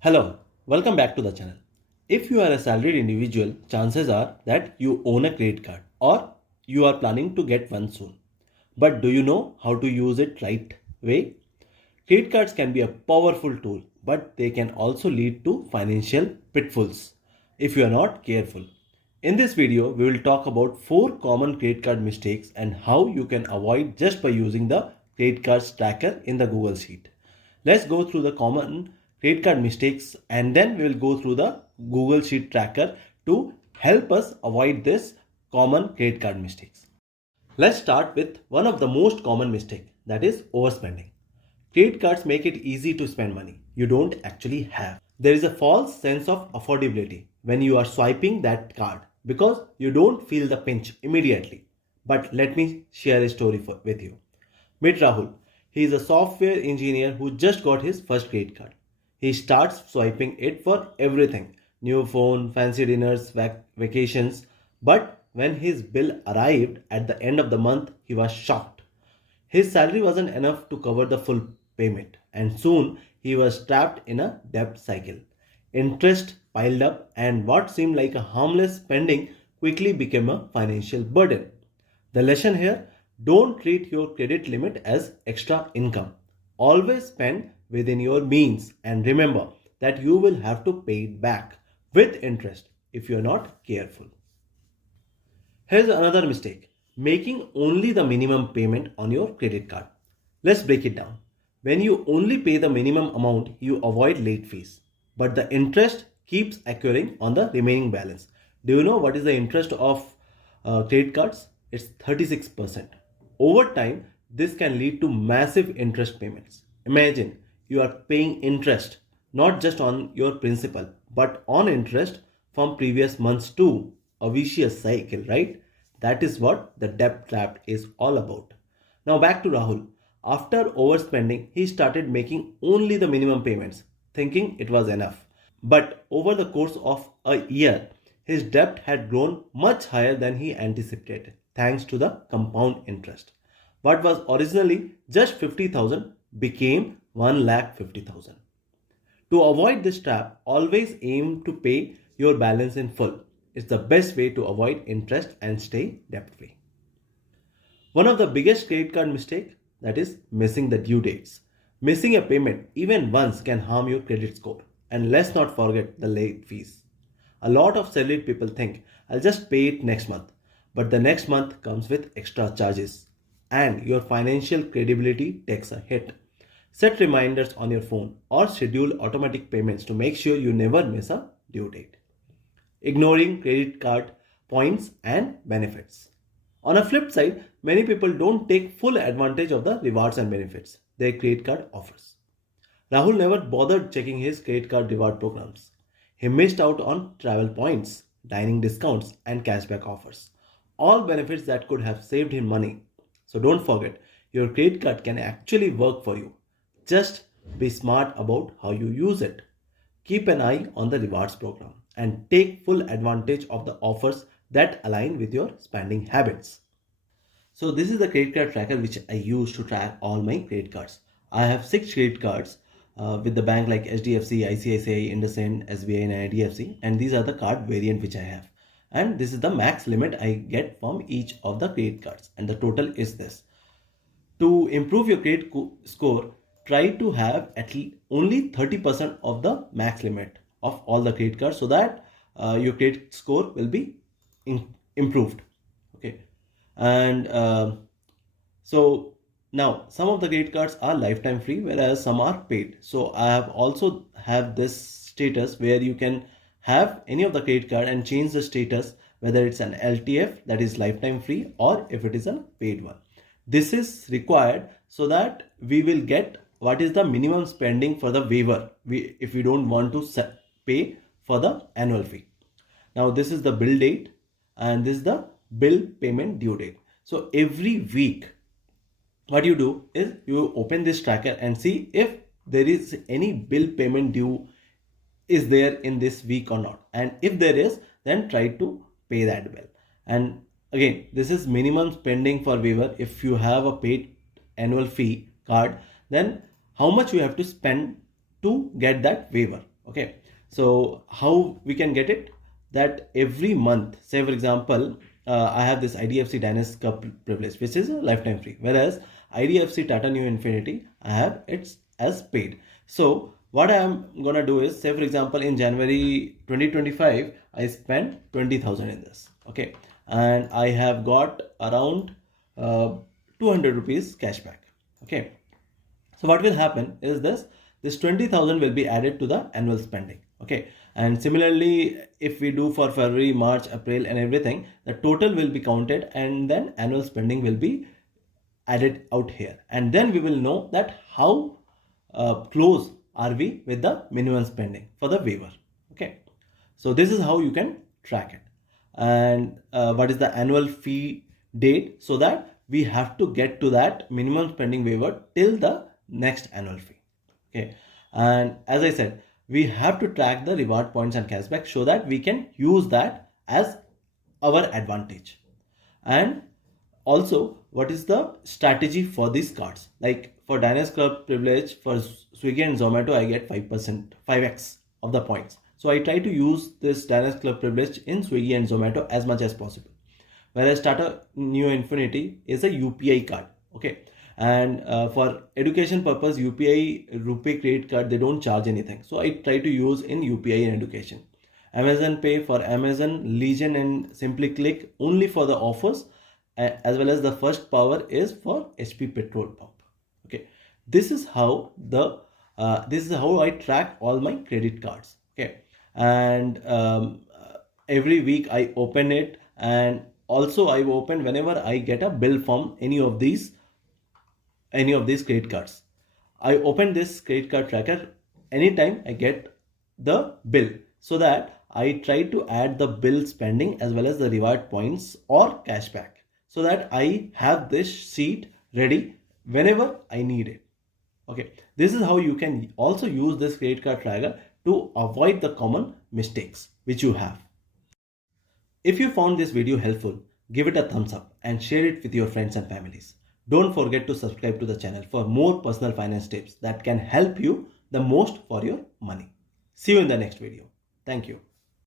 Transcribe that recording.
Hello, welcome back to the channel. If you are a salaried individual, chances are that you own a credit card or you are planning to get one soon. But do you know how to use it right way? Credit cards can be a powerful tool, but they can also lead to financial pitfalls if you are not careful. In this video, we will talk about 4 common credit card mistakes and how you can avoid just by using the credit cards tracker in the Google Sheet. Let's go through the common credit card mistakes and then we will go through the Google Sheet tracker to help us avoid this common credit card mistakes. Let's start with one of the most common mistake, that is overspending. Credit cards make it easy to spend money you don't actually have. There is a false sense of affordability when you are swiping that card because you don't feel the pinch immediately. But let me share a story with you. Meet Rahul. He is a software engineer who just got his first credit card. He starts swiping it for everything, new phone, fancy dinners, vacations. But when his bill arrived at the end of the month, he was shocked. His salary wasn't enough to cover the full payment, and soon he was trapped in a debt cycle. Interest piled up, and what seemed like a harmless spending quickly became a financial burden. The lesson here, don't treat your credit limit as extra income. Always spend within your means and remember that you will have to pay it back with interest if you are not careful. Here's another mistake, making only the minimum payment on your credit card. Let's break it down. When you only pay the minimum amount, you avoid late fees, but the interest keeps accruing on the remaining balance. Do you know what is the interest of credit cards? It's 36%. Over time, this can lead to massive interest payments. Imagine you are paying interest not just on your principal but on interest from previous months too. A vicious cycle, right? That is what the debt trap is all about. Now back to Rahul. After overspending, he started making only the minimum payments, thinking it was enough. But over the course of a year, his debt had grown much higher than he anticipated, thanks to the compound interest. What was originally just 50,000 became 1,50,000. To avoid this trap, always aim to pay your balance in full. It's the best way to avoid interest and stay debt free. One of the biggest credit card mistakes, that is missing the due dates. Missing a payment even once can harm your credit score. And let's not forget the late fees. A lot of salaried people think, I'll just pay it next month. But the next month comes with extra charges and your financial credibility takes a hit. Set reminders on your phone or schedule automatic payments to make sure you never miss a due date. Ignoring credit card points and benefits. On a flip side, many people don't take full advantage of the rewards and benefits their credit card offers. Rahul never bothered checking his credit card reward programs. He missed out on travel points, dining discounts, and cashback offers. All benefits that could have saved him money. So don't forget, your credit card can actually work for you. Just be smart about how you use it. Keep an eye on the rewards program and take full advantage of the offers that align with your spending habits. So this is the credit card tracker which I use to track all my credit cards. I have 6 credit cards with the bank like HDFC, ICICI, IndusInd, SBI and IDFC, and these are the card variant which I have. And this is the max limit I get from each of the credit cards and the total is this. To improve your credit score, try to have at least only 30% of the max limit of all the credit cards so that your credit score will be improved. Okay, and so now some of the credit cards are lifetime free whereas some are paid. So I have also have this status where you can have any of the credit card and change the status whether it's an LTF, that is lifetime free, or if it is a paid one. This is required so that we will get what is the minimum spending for the waiver if we don't want to pay for the annual fee. Now this is the bill date and this is the bill payment due date. So every week what you do is you open this tracker and see if there is any bill payment due is there in this week or not, and if there is, then try to pay that bill. And again, this is minimum spending for waiver. If you have a paid annual fee card, then how much you have to spend to get that waiver. Okay, so how we can get it? That every month, say for example, I have this IDFC Dynasty Cup privilege, which is a lifetime free, whereas IDFC Tata New Infinity, I have it's as paid. So what I am gonna do is, say for example, in January 2025, I spent 20,000 in this. Okay, and I have got around 200 rupees cashback. Okay, so what will happen is this 20,000 will be added to the annual spending. Okay, and similarly, if we do for February, March, April, and everything, the total will be counted, and then annual spending will be added out here, and then we will know that how close are we with the minimum spending for the waiver. Okay, so this is how you can track it. And what is the annual fee date, so that we have to get to that minimum spending waiver till the next annual fee. Okay, and as I said, we have to track the reward points and cashback so that we can use that as our advantage. And also, what is the strategy for these cards? Like for Diners Club privilege, for Swiggy and Zomato, I get 5%, 5x of the points. So I try to use this Diners Club privilege in Swiggy and Zomato as much as possible. Whereas Tata Neo Infinity is a UPI card. Okay, and for education purpose, UPI Rupee credit card, they don't charge anything. So I try to use in UPI in education. Amazon Pay for Amazon, Legion, and Simply Click only for the offers, as well as the first power is for HP petrol pump. Okay, this is how I track all my credit cards. Okay, and every week I open it, and also I open whenever I get a bill from any of these credit cards. I open this credit card tracker anytime I get the bill, so that I try to add the bill spending as well as the reward points or cashback, so that I have this sheet ready whenever I need it. Okay, this is how you can also use this credit card tracker to avoid the common mistakes which you have. If you found this video helpful, give it a thumbs up and share it with your friends and families. Don't forget to subscribe to the channel for more personal finance tips that can help you the most for your money. See you in the next video. Thank you.